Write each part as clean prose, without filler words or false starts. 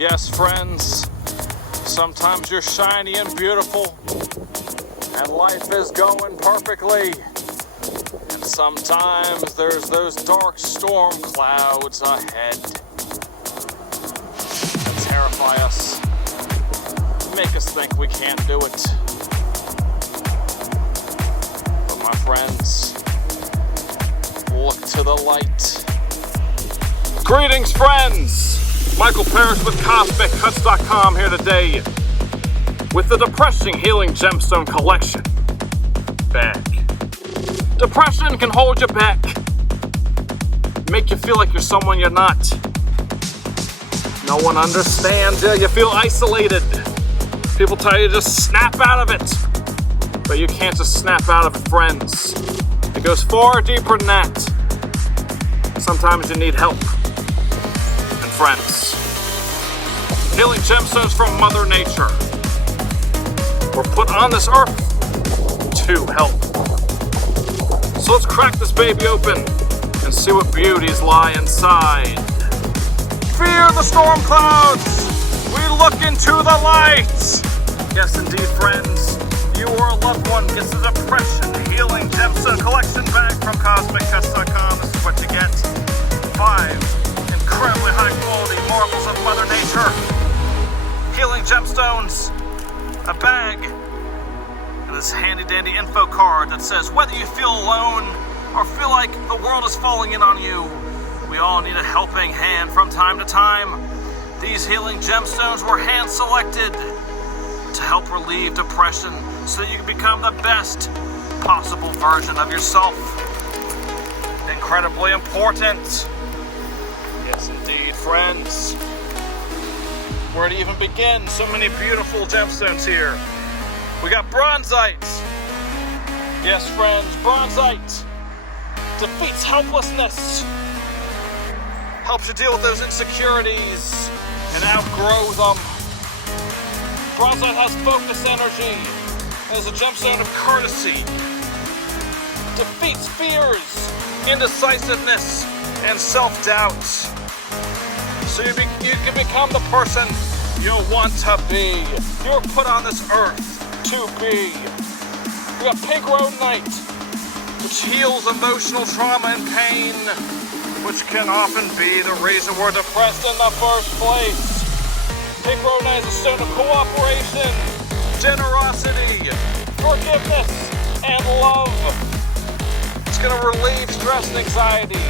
Yes, friends, sometimes you're shiny and beautiful, and life is going perfectly. And sometimes there's those dark storm clouds ahead that terrify us, make us think we can't do it. But my friends, look to the light. Greetings, friends! Michael Parrish with CosmicCuts.com here today with the Depression Healing Gemstone Collection bag. Depression can hold you back, make you feel like you're someone you're not. No one understands you, you feel isolated. People tell you to just snap out of it, but you can't just snap out of it, friends. It goes far deeper than that. Sometimes you need help. Friends, healing gemstones from Mother Nature were put on this earth to help. So let's crack this baby open and see what beauties lie inside. Fear the storm clouds! We look into the light! Yes, indeed, friends, you or a loved one gets the Depression Healing Gemstone Collection bag from CosmicCuts.com. This is what you get. 5 incredibly high quality marvels of Mother Nature, healing gemstones, a bag, and this handy dandy info card that says whether you feel alone or feel like the world is falling in on you, we all need a helping hand from time to time. These healing gemstones were hand selected to help relieve depression so that you can become the best possible version of yourself. Incredibly important. Yes, indeed, friends. Where to even begin? So many beautiful gemstones here. We got Bronzite. Yes, friends, Bronzite defeats helplessness. Helps you deal with those insecurities and outgrow them. Bronzite has focus energy and is a gemstone of courtesy. Defeats fears, indecisiveness, and self-doubt. So you can become the person you want to be. You're put on this earth to be. We got pink Rhodonite, which heals emotional trauma and pain, which can often be the reason we're depressed in the first place. Pink Rhodonite is a stone of cooperation, generosity, forgiveness, and love. It's going to relieve stress and anxiety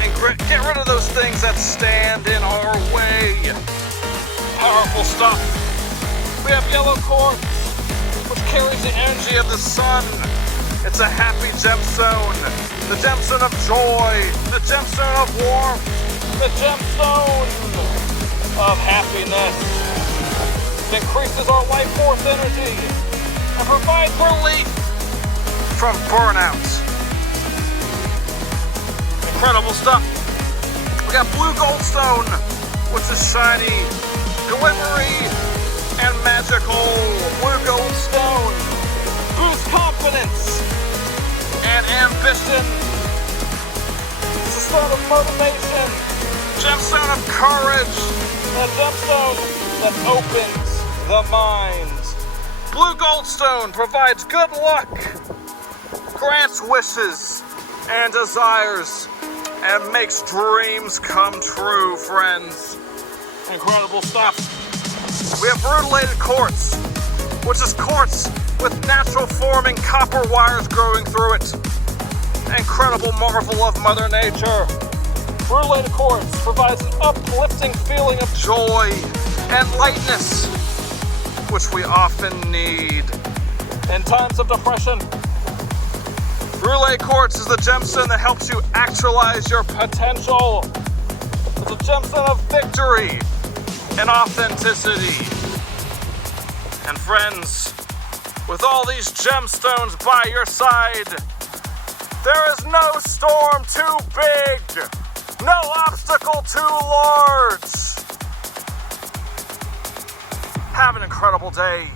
and get rid of those things that stand in our way. Powerful stuff. We have yellow quartz, which carries the energy of the sun. It's a happy gemstone, the gemstone of joy, the gemstone of warmth, the gemstone of happiness. It increases our life force energy and provides relief from burnout. Incredible stuff. We got Blue Goldstone, which is shiny, glittery, and magical. Blue Goldstone boosts confidence and ambition. It's a stone of motivation, gemstone of courage, and a gemstone that opens the mind. Blue Goldstone provides good luck, grants wishes and desires, and makes dreams come true, friends. Incredible stuff. We have Rutilated Quartz, which is quartz with natural forming copper wires growing through it. Incredible marvel of Mother Nature. Rutilated Quartz provides an uplifting feeling of joy and lightness, which we often need in times of depression. Rutilated Quartz is the gemstone that helps you actualize your potential. It's a gemstone of victory and authenticity. And friends, with all these gemstones by your side, there is no storm too big, no obstacle too large. Have an incredible day.